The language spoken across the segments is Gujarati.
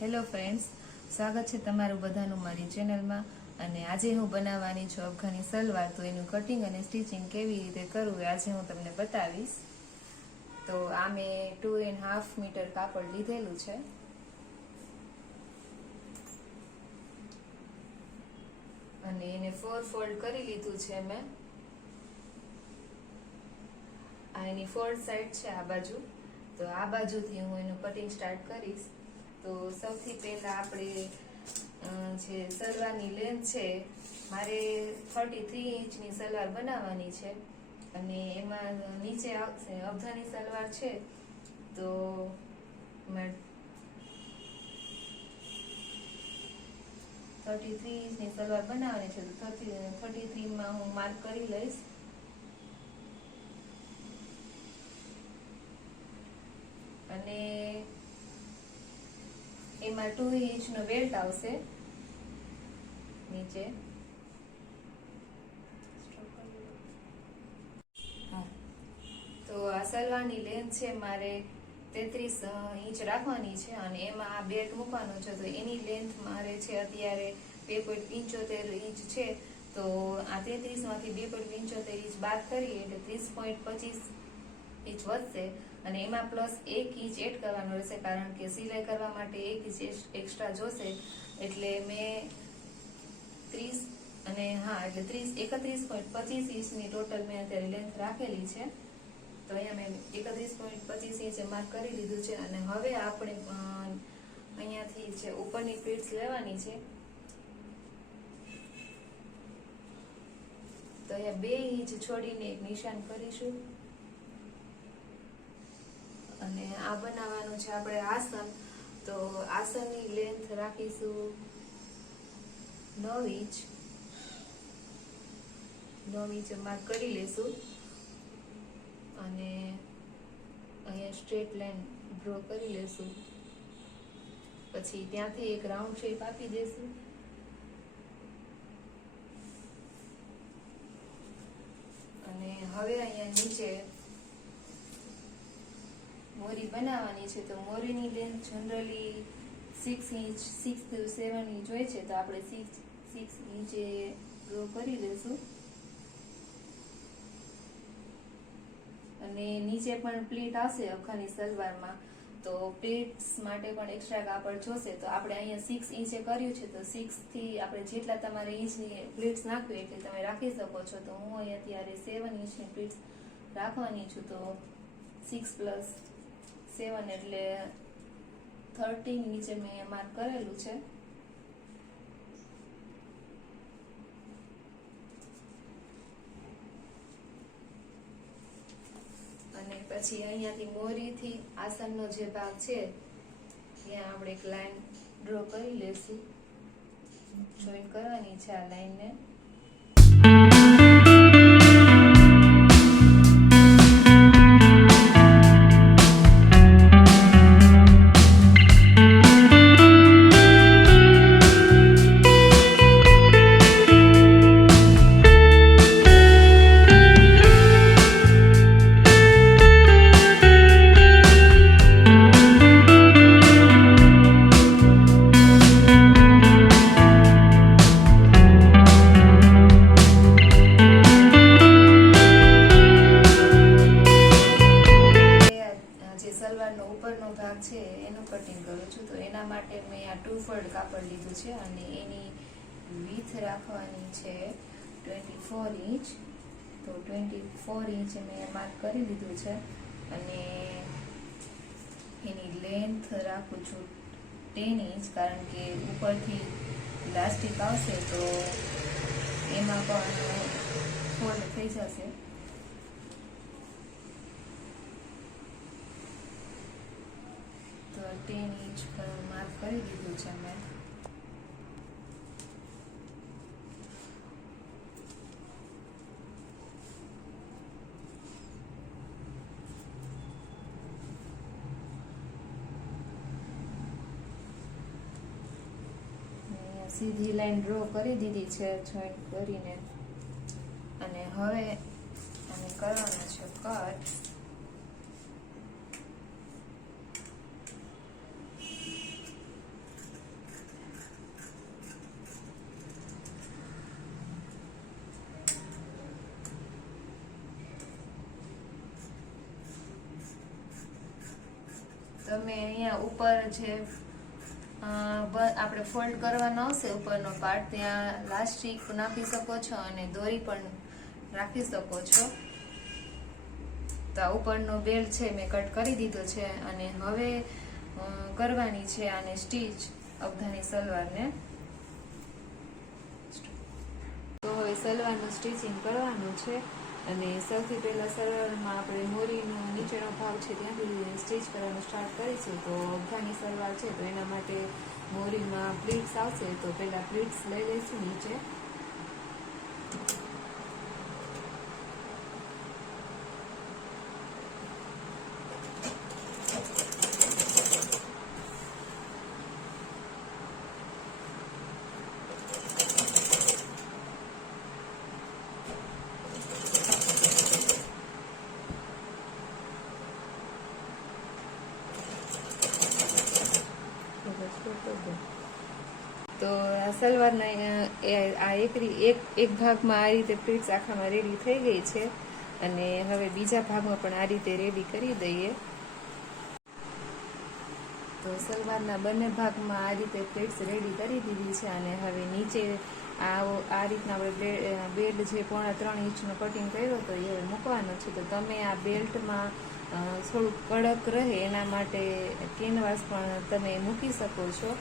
હેલો ફ્રેન્ડ્સ, સ્વાગત છે તમારું બધાનું મારી ચેનલમાં. અને આજે હું બનાવવાની છું અફઘાની સલવાર. તો એનું કટિંગ અને સ્ટિચિંગ કેવી રીતે કરવું આજે હું તમને બતાવીશ. તો આ મેં 2.5 મીટર કાપડ લીધેલું છે અને એને 4 ફોલ્ડ કરી લીધું છે મેં. આ એની ફોલ્ડ સાઈડ છે આ બાજુ. તો આ બાજુથી હું એનું કટિંગ સ્ટાર્ટ કરીશ. તો સૌથી પહેલા આપણે જે સલવારની લેન્થ છે, મારે 33 ઇંચની સલવાર બનાવવાની છે અને એમાં નીચે આવશે અફઘાની સલવાર છે. તો 33 ઇંચની સલવાર બનાવવાની છે. તો 33માં હું માર્ક કરી લઈશ. અને એમાં 2 ઇંચનો બેલ્ટ આવશે નીચે. તો આ સલવારની લેન્થ છે મારે 33 ઇંચ રાખવાની છે અને એમાં આ બેલ્ટ મૂકવાનો છે. તો એની લેન્થ મારે છે અત્યારે 2.75 ઇંચ છે. તો આ 33માંથી 2.75 ઇંચ બાદ કરીએ એટલે 30.25 ઇંચ વધશે અને એમાં પ્લસ 1 ઇંચ એડ કરવાનો રહેશે, કારણ કે સિલાઈ કરવા માટે 1 ઇંચ એક્સ્ટ્રા જોશે. એટલે મેં 31.25 ઇંચની ટોટલ મેં અત્યારે લેન્થ રાખેલી છે. તો અહીંયા મેં 31.25 ઇંચે માર્ક કરી લીધું છે. અને હવે આપણે અહીંયાથી જે ઉપરની પીટ્સ લેવાની છે, તો અહીંયા 2 ઇંચ છોડીને એક નિશાન કરીશું. અને આ બનાવવાનું છે આપણે આસન. તો આસનની લેન્થ રાખીશું 9 ઇંચ. 9 ઇંચે માર્ક કરી લેશું અને અહીંયા સ્ટ્રેટ લાઈન ડ્રો કરી લેશું. પછી ત્યાંથી એક રાઉન્ડ શેપ આપી દેશું. અને હવે અહીંયા નીચે મોરી બનાવવાની છે. તો મોરીની length generally 6 inch 6 to 7 inch હોય છે. તો આપણે 6 ઇંચે ડ્રો કરી લેશું. અને નીચે પણ પ્લીટ આવશે અફઘાની સલવારમાં. તો પ્લીટ્સ માટે પણ એક્સ્ટ્રા કાપડ જોશે. તો આપણે અહીંયા 6 ઇંચે કર્યું છે. તો 6 થી આપણે જેટલા તમારે ઇંચની પ્લીટ્સ નાખવી એટલે તમે રાખી શકો છો. તો હું અહીંયા અત્યારે 7 ઇંચની પ્લીટ્સ રાખવાની છું. તો 6 + 7 એટલે 13 નીચે મેં અહીંયા માર્ક કરેલું છે. અને પછી અહીંયાથી મોરીથી આસનનો જે ભાગ છે ત્યાં આપણે એક લાઈન ડ્રો કરી લેશું. જોઈન્ટ કરવાની છે આ લાઈનને. ઉપરનો ભાગ છે એનું કટિંગ કરું છું. તો એના માટે મેં આ 2 ફોલ્ડ કાપડ લીધું છે અને એની વિડ્થ રાખવાની છે 24 ઇંચ. તો 24 ઇંચ મેં માર્ક કરી લીધું છે. અને એની લેન્થ રાખું છું 10 ઇંચ, કારણ કે ઉપરથી ઇલાસ્ટિક આવશે તો એમાં પણ ફોલ્ડ થઈ જશે. તો 10 ઇંચ પર માર્ક કરી દીધું છે મેં. સીધી લાઈન ડ્રો કરી દીધી છે જોઈન્ટ કરીને. અને હવે આને કરવાનું છે કટ. તમે અહીંયા ઉપર જે આપણે ફોલ્ડ કરવાનો આવશે ઉપરનો પાર્ટ, ત્યાં લાસ્ટિક નાખી શકો છો અને દોરી પણ રાખી શકો છો. તો આ ઉપરનો બેલ્ટ છે મેં કટ કરી દીધો છે અને હવે કરવાની છે આને સ્ટીચ અફઘાની સલવારને. તો હવે સલવારનું સ્ટિચિંગ કરવાનું છે અને સૌથી પહેલા સલવારમાં આપણે મોરીનો નીચેનો ભાગ છે ત્યાંથી સ્ટિચ કરવાનું સ્ટાર્ટ કરીશું. તો અફઘાની સલવાર છે તો એના માટે મોરીમાં પ્લીટ્સ આવશે, તો પહેલા પ્લીટ્સ લઈ લઈશું નીચે. તો આ સલવારના આ એક ભાગમાં આ રીતે પ્લીટ્સ આખામાં રેડી થઈ ગઈ છે અને હવે બીજા ભાગમાં પણ આ રીતે રેડી કરી દઈએ. તો સલવારના બંને ભાગમાં આ રીતે પ્લીટ્સ રેડી કરી દીધી છે અને હવે નીચે આ રીતના આપણે બેલ્ટ જે 3.5 ઇંચનો કટિંગ કર્યો હતો એ મૂકવાનો છે. તો તમે આ બેલ્ટમાં થોડુંક કડક રહે એના માટે કેનવાસ પણ તમે મૂકી શકો છો.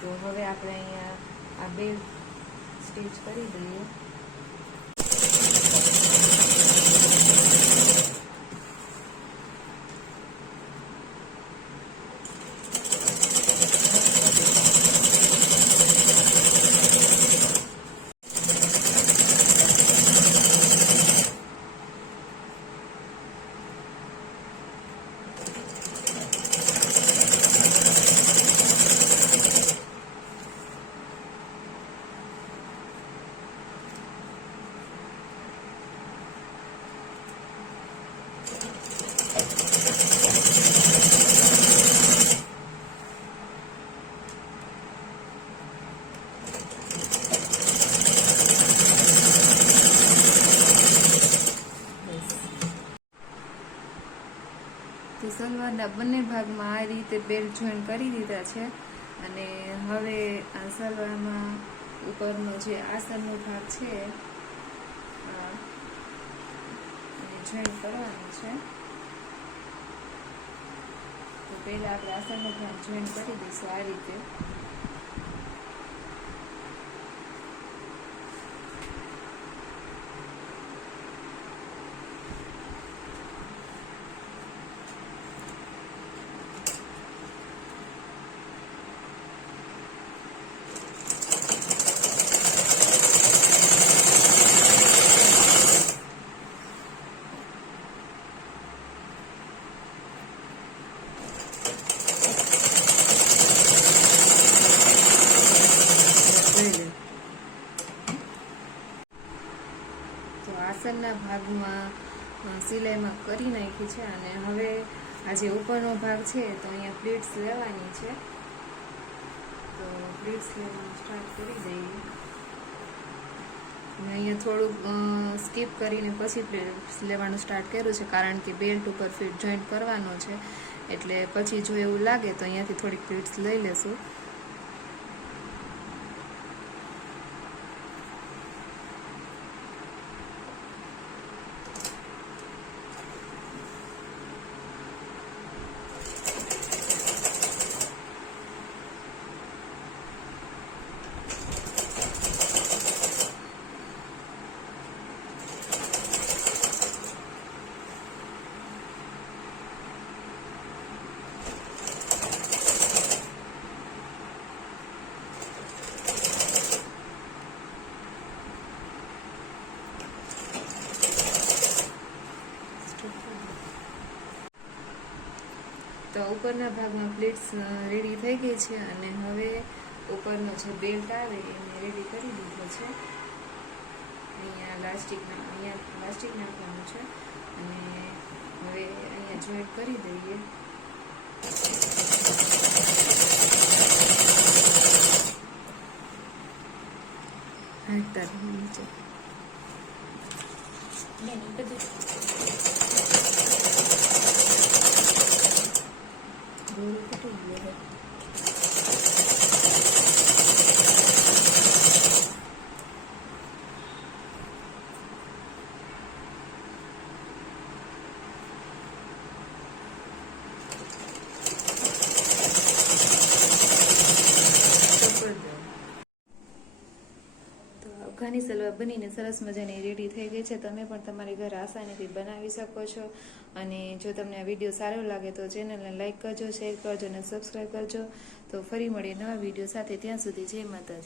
તો હવે આપણે અહીંયા આ બેલ્ટ સ્ટિચ કરી દઈએ. તો સલવારના બંને ભાગમાં આ રીતે બેલ્ટ જોઈન કરી દીધા છે અને હવે આ સલવારમાં ઉપરનો જે આસનનો ભાગ છે જોઈન કરવાનો છે. તો પહેલા આપણે આસનનો ભાગ જોઈન કરી દઈશું આ રીતે. આસનના ભાગમાં સિલાઈમાં કરી નાખી છે અને હવે આ જે ઉપરનો ભાગ છે તો અહીંયા પ્લીટ્સ લેવાની છે. તો પ્લીટ્સ લેવાનું સ્ટાર્ટ કરી દઈએ. અને અહીંયા થોડુંક સ્કીપ કરીને પછી પ્લીટ્સ લેવાનું સ્ટાર્ટ કર્યું છે કારણ કે બેલ્ટ ઉપર ફિટ જોઈન્ટ કરવાનો છે, એટલે પછી જો એવું લાગે તો અહીંયાથી થોડીક પ્લીટ્સ લઈ લેશું. તો ઉપરના ભાગમાં પ્લેટ્સ રેડી થઈ ગઈ છે અને હવે ઉપરનો જે બેલ્ટ આવે એને રેડી કરી દીધો છે. અહીંયા લાસ્ટિક નાખવાનું છે અને હવે અહીંયા જોઈન્ટ કરી દઈએ. નીચે બધું નાની સલવાર બનીને સરસ મજાની રેડી થઈ ગઈ છે. તમે પણ તમારી ઘરે આસાનીથી બનાવી શકો છો. અને જો તમને આ વિડીયો સારો લાગે તો ચેનલને લાઈક કરજો, શેર કરજો અને સબસ્ક્રાઈબ કરજો. તો ફરી મળીએ નવા વિડીયો સાથે. ત્યાં સુધી જય માતાજી.